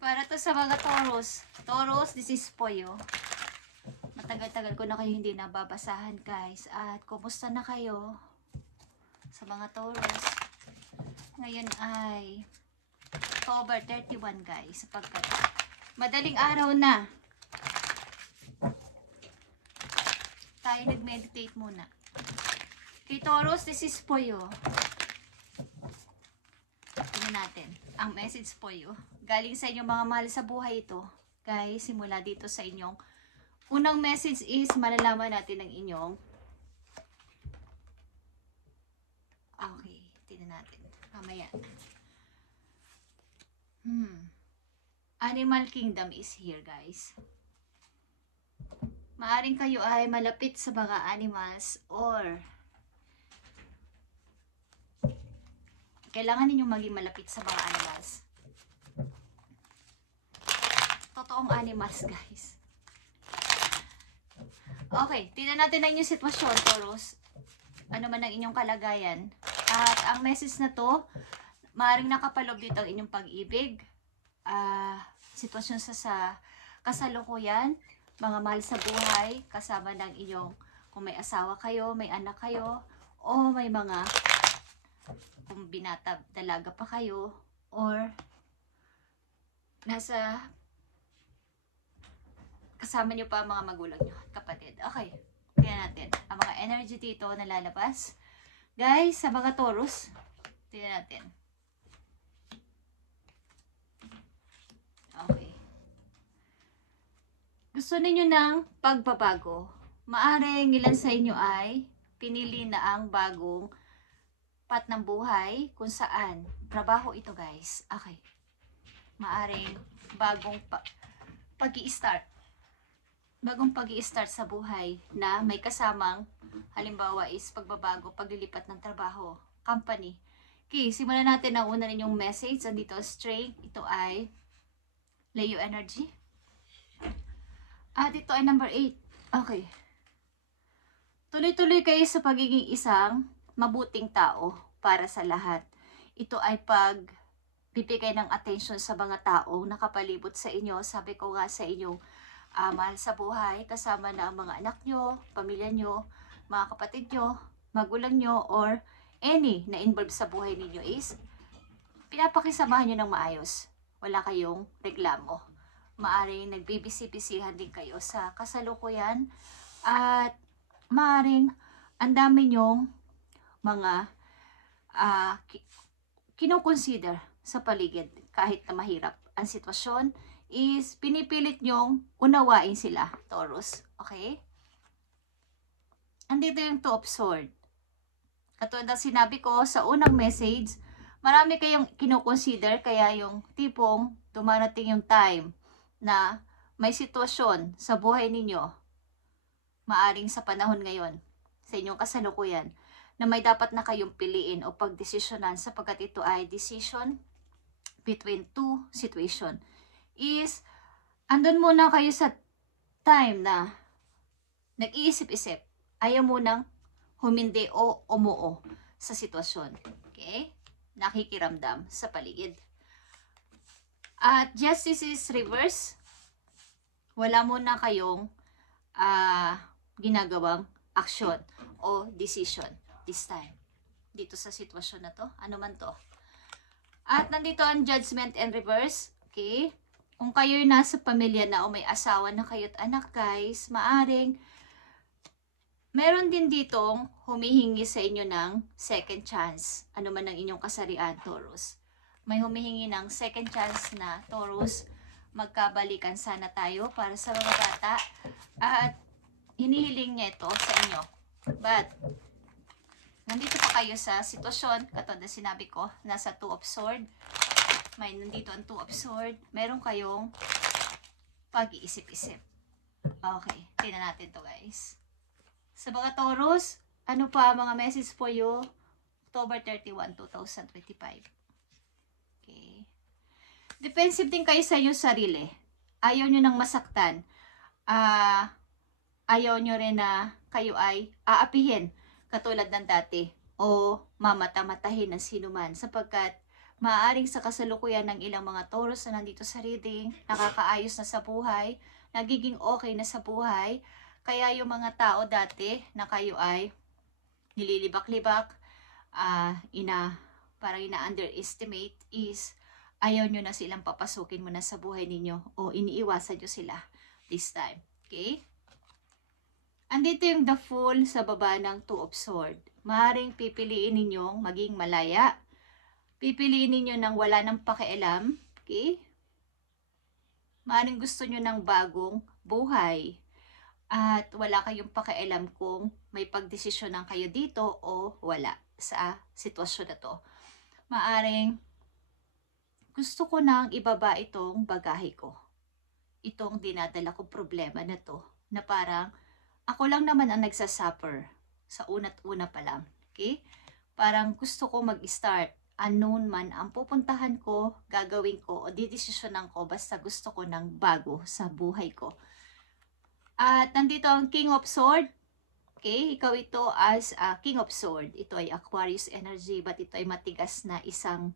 Para to sa mga Taurus. Taurus, this is for you. Matagal-tagal ko na kayo hindi nababasahan, guys. At kumusta na kayo sa mga Taurus? Ngayon ay October 31, guys. Sapagkat madaling araw na. Tayo nag-meditate muna. Kay Taurus, this is for you. Tingnan natin. Ang message for you. Galing sa inyong mga mahal sa buhay ito. Guys, simula dito sa inyong unang message is malalaman natin ang inyong okay, tingnan natin. Mamaya. Animal Kingdom is here, guys. Maaring kayo ay malapit sa mga animals or kailangan ninyong maging malapit sa mga animals. Totoong animals, guys. Okay, tignan natin ang inyong sitwasyon, Taurus. Ano man ang inyong kalagayan. At ang message na to, maaaring nakapaloob dito ang inyong pag-ibig, sitwasyon sa kasalukuyan, mga mahal sa buhay, kasama ng inyong, kung may asawa kayo, may anak kayo, o may mga, kung binata, dalaga pa kayo, or nasa kasama nyo pa ang mga magulang nyo, kapatid. Okay, tingnan natin. Ang mga energy dito na lalabas. Guys, sa mga Taurus, tingnan natin. Okay. Gusto ninyo ng pagbabago. Maaring ilan sa inyo ay pinili na ang bagong path ng buhay kung saan trabaho ito, guys. Okay. Maaring bagong pag-i-start. Bagong pag-i-start sa buhay na may kasamang halimbawa is pagbabago, paglilipat ng trabaho, company. Okay, simulan natin ang una ninyong message. Andito straight, ito ay Leo energy. At ito ay number 8. Okay. Tuloy-tuloy kayo sa pagiging isang mabuting tao para sa lahat. Ito ay pagbibigay ng attention sa mga taong nakapalibot sa inyo. Sabi ko nga sa inyong mahal sa buhay, kasama na ang mga anak nyo, pamilya nyo, mga kapatid nyo, magulang nyo, or any na involved sa buhay ninyo is pinapakisamahan nyo ng maayos. Wala kayong reklamo. Maaring nagbibisi-bisihan din kayo sa kasalukuyan at maaring ang dami nyong mga kinoconsider sa paligid kahit na mahirap ang sitwasyon is pinipilit nyong unawain sila, Taurus. Okay? Andito yung Two of Swords. Katulad ng sinabi ko sa unang message, marami kayong kinoconsider kaya yung tipong dumarating yung time na may sitwasyon sa buhay ninyo, maaring sa panahon ngayon, sa inyong kasalukuyan, na may dapat na kayong piliin o pagdesisyonan sapagkat ito ay decision between two situation. Is, andun muna kayo sa time na nag-iisip-isip, ayaw munang humindi o umuo sa sitwasyon. Okay? Nakikiramdam sa paligid. At justice is reverse. Wala muna kayong ginagawang action o decision this time. Dito sa sitwasyon na to, ano man to. At nandito ang judgment and reverse. Okay? Kung kayo'y nasa pamilya na o may asawa na kayo't anak, guys, maaring meron din ditong humihingi sa inyo ng second chance. Ano man ang inyong kasarian, Taurus. May humihingi ng second chance na, Taurus, magkabalikan sana tayo para sa mga bata. At hinihiling niya ito sa inyo. But, nandito pa kayo sa sitwasyon, katulad na sinabi ko, nasa Two of Swords. May nandito ang Two of Swords. Meron kayong pag-iisip-isip. Okay, tingnan natin to, guys. Sa mga Taurus, ano pa mga message for you? October 31, 2025. Okay. Defensive din kayo sa inyong sarili. Ayaw nyo nang masaktan. Ayaw nyo rin na kayo ay aapihin katulad ng dati o mamata-matahin ng sinuman sapagkat Maaaring sa kasalukuyan ng ilang mga Taurus na nandito sa reading, nakakaayos na sa buhay, nagiging okay na sa buhay. Kaya yung mga tao dati na kayo ay nililibak-libak, parang ina-underestimate is ayaw nyo na silang papasukin mo na sa buhay ninyo o iniiwasan nyo sila this time. Okay? Andito yung the Fool sa baba ng Two of Swords. Maaaring pipiliin ninyong maging malaya. Pipiliin ninyo ng wala ng pakialam. Okay? Maaaring gusto nyo ng bagong buhay. At wala kayong pakialam kung may pagdesisyonan kayo dito o wala sa sitwasyon na to. Maaaring gusto ko nang ibaba itong bagahe ko. Itong dinadala ko problema na to. Na parang ako lang naman ang nagsasuffer sa una't-una pa lang. Okay? Parang gusto ko mag-start. Unknown man ang pupuntahan ko, gagawin ko o didesisyonan ko basta gusto ko ng bago sa buhay ko. At nandito ang King of Sword. Okay, ikaw ito as King of Sword. Ito ay Aquarius energy, but ito ay matigas na isang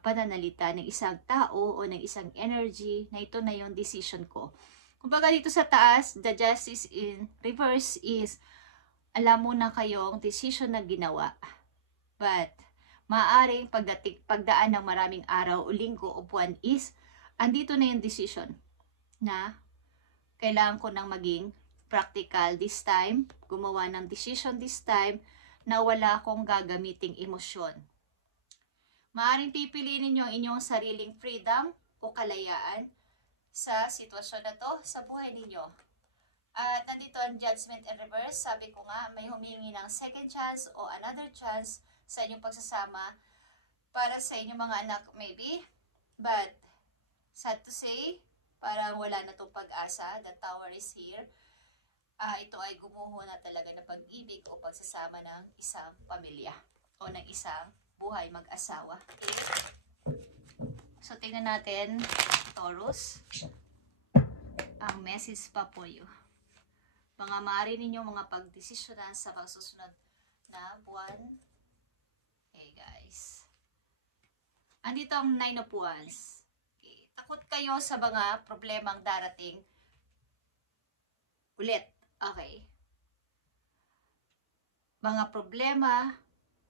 pananalita ng isang tao o ng isang energy na ito na yung decision ko. Kumbaga dito sa taas, the Justice in reverse is alam mo na kayong decision na ginawa. But maaaring pagdaan ng maraming araw o linggo o buwan is andito na yung decision na kailangan ko nang maging practical this time, gumawa ng decision this time na wala akong gagamiting emosyon. Maaaring pipiliin ninyo ang inyong sariling freedom o kalayaan sa sitwasyon na to sa buhay ninyo. At nandito ang Judgment in reverse. Sabi ko nga, may humingi ng second chance o another chance sa inyong pagsasama para sa inyong mga anak maybe. But, sad to say, parang wala na itong pag-asa. The Tower is here. Ito ay gumuho na talaga na pag-ibig o pagsasama ng isang pamilya o ng isang buhay mag-asawa. Okay? So, tingnan natin, Taurus, ang message pa po you. Mga maaari ninyo mga pagdesisyonan sa pagsusunod na buwan. Okay, guys. Andito ang 9 of Wands. Okay. Takot kayo sa mga problemang darating ulit. Okay. Mga problema,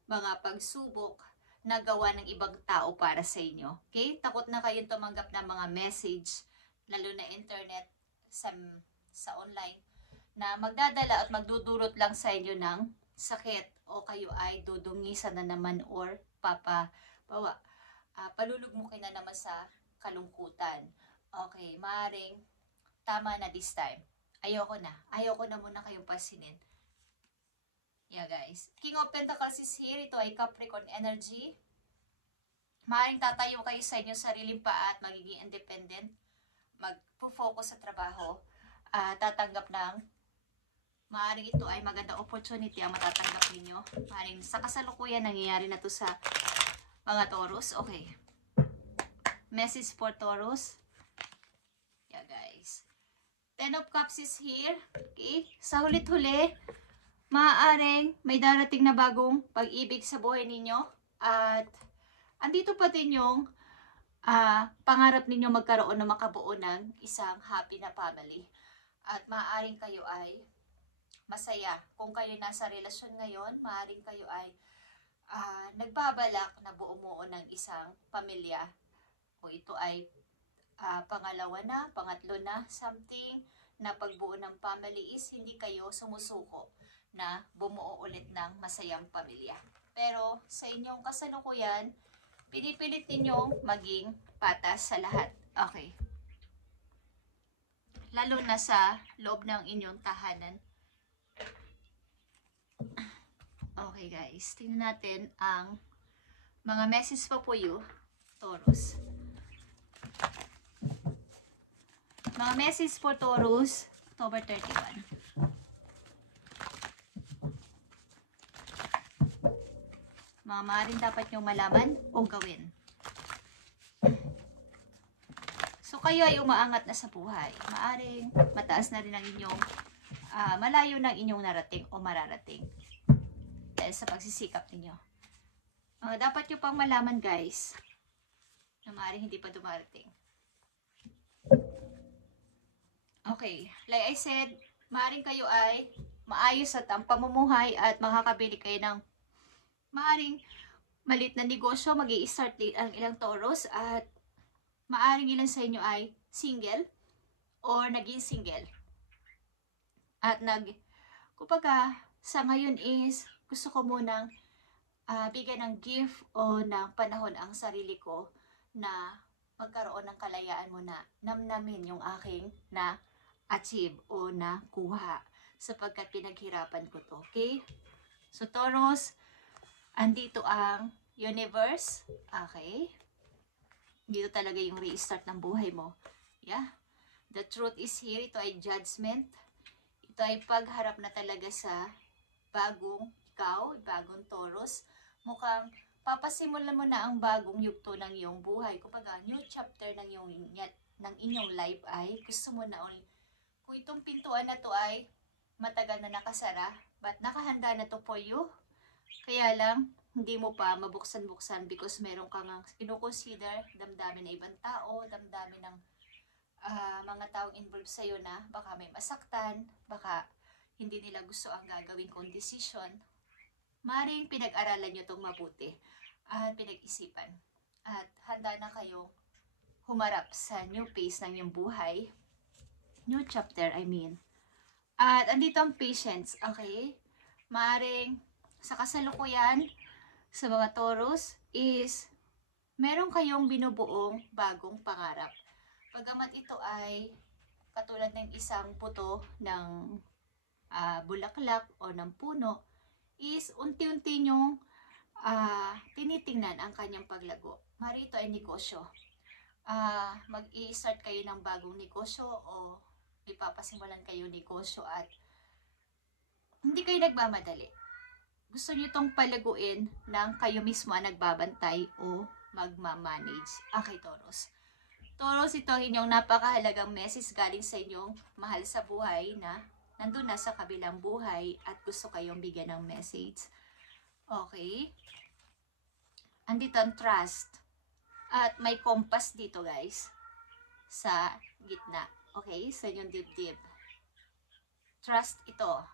mga pagsubok na gawa ng ibang tao para sa inyo. Okay? Takot na kayong tumanggap ng mga message, lalo na internet, sa online, na magdadala at magdudulot lang sa inyo ng sakit o kayo ay dudungisan na naman or palulugmukin na naman sa kalungkutan. Okay, maaaring tama na this time. Ayoko na muna kayong pasinin. Yeah, guys. King of Pentacles is here. Ito ay Capricorn energy. Maaaring tatayo kayo sa inyong sariling paa at magiging independent. Mag-focus sa trabaho. Tatanggap ng maaaring ito ay magandang opportunity ang matatanggap ninyo. Maaaring sa kasalukuyan nangyayari na to sa mga Taurus. Okay. Message for Taurus. Yeah, guys. 10 of Cups is here. Okay. Sa hulit-huli, maaaring may darating na bagong pag-ibig sa buhay ninyo. At andito pa din yung pangarap ninyo magkaroon na makabuo ng isang happy na family. At maaaring kayo ay masaya. Kung kayo nasa relasyon ngayon, maaaring kayo ay nagbabalak na bumuo ng isang pamilya. O ito ay pangalawa na, pangatlo na, something na pagbuo ng family is hindi kayo sumusuko na bumuo ulit ng masayang pamilya. Pero sa inyong kasalukuyan, pinipilit ninyong maging patas sa lahat. Okay. Lalo na sa loob ng inyong tahanan. Okay, guys. Tingnan natin ang mga message pa po you, Taurus. Mga message for Taurus, October 31. Mga maaaring dapat nyo malaman o gawin. So, kayo ay umaangat na sa buhay. Maaaring mataas na rin ang inyong, malayo ng inyong narating o mararating. Dahil sa pagsisikap ninyo. Dapat nyo pang malaman guys, na maaaring hindi pa dumarating. Okay, like I said, maaaring kayo ay maayos at ang pamumuhay at makakabili kayo ng maaaring maliit na negosyo, mag-i-start ang ilang Taurus at maaaring ilan sa inyo ay single or naging single. At kumbaga, sa ngayon is gusto ko munang bigyan ng gift o ng panahon ang sarili ko na magkaroon ng kalayaan mo na namnamin yung aking na-achieve o nakuha sapagkat pinaghirapan ko to. Okay? So, Taurus, andito ang universe. Okay? Dito talaga yung restart ng buhay mo. Yeah? The truth is here. Ito ay judgment. Ito ay pagharap na talaga sa bagong ikaw, bagong Taurus. Mukhang papasimulan mo na ang bagong yugto ng iyong buhay. Kumbaga, new chapter ng inyong life ay gusto mo na ulit. Kung itong pintuan na to ay matagal na nakasara, but nakahanda na to for you. Kaya lang, hindi mo pa mabuksan-buksan because meron kang kinukonsider damdamin ng ibang tao, damdamin ng mga taong involved sa'yo na baka may masaktan, baka hindi nila gusto ang gagawin kong decision. Maring pinag-aralan nyo itong mabuti at pinag-isipan. At handa na kayong humarap sa new phase ng iyong buhay. New chapter, I mean. At andito ang patience, okay? Maring sa kasalukuyan, sa mga Taurus, is meron kayong binubuong bagong pangarap. Pagamat ito ay katulad ng isang puto ng bulaklak o ng puno, is unti-unti nyong tinitingnan ang kanyang paglago. Marito ay negosyo. Mag-i-start kayo ng bagong negosyo o ipapasimulan kayo negosyo at hindi kayo nagmamadali. Gusto nyo itong palaguin ng kayo mismo ang nagbabantay o magmamanage. Okay, Taurus. Taurus, ito ang inyong napakahalagang message galing sa inyong mahal sa buhay na nandun na sa kabilang buhay at gusto kayong bigyan ng message. Okay? Andito ang trust. At may compass dito guys. Sa gitna. Okay? Sa inyong dibdib. Trust ito.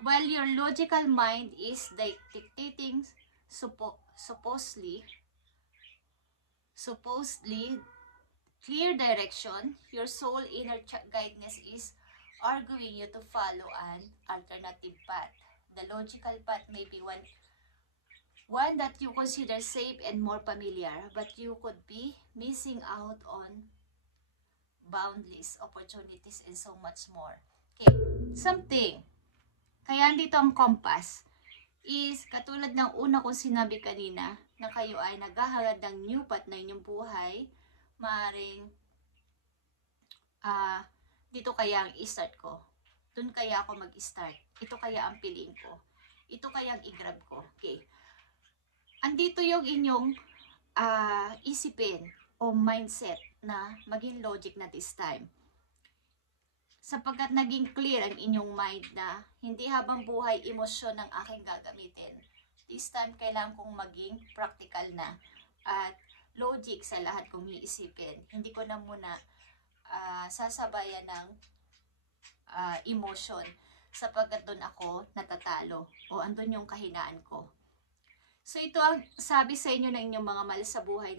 While your logical mind is dictating supposedly clear direction, your soul inner guidance is arguing you to follow an alternative path. The logical path may be one that you consider safe and more familiar, but you could be missing out on boundless opportunities and so much more. Okay, something. Kaya dito ang compass is katulad ng una kong sinabi kanina na kayo ay naghahangad ng new path na inyong buhay, maaaring dito kaya ang i-start ko. Doon kaya ako mag-start. Ito kaya ang piliin ko. Ito kaya ang i-grab ko. Okay. Andito yung inyong isipin o mindset na maging logic na this time. Sapagkat naging clear ang inyong mind na hindi habang buhay emosyon ang aking gagamitin. This time, kailangan kong maging practical na at logic sa lahat kong iisipin. Hindi ko na muna sasabayan ng emotion sapagkat doon ako natatalo o andun yung kahinaan ko. So ito ang sabi sa inyo ng inyong mga mahal sa buhay na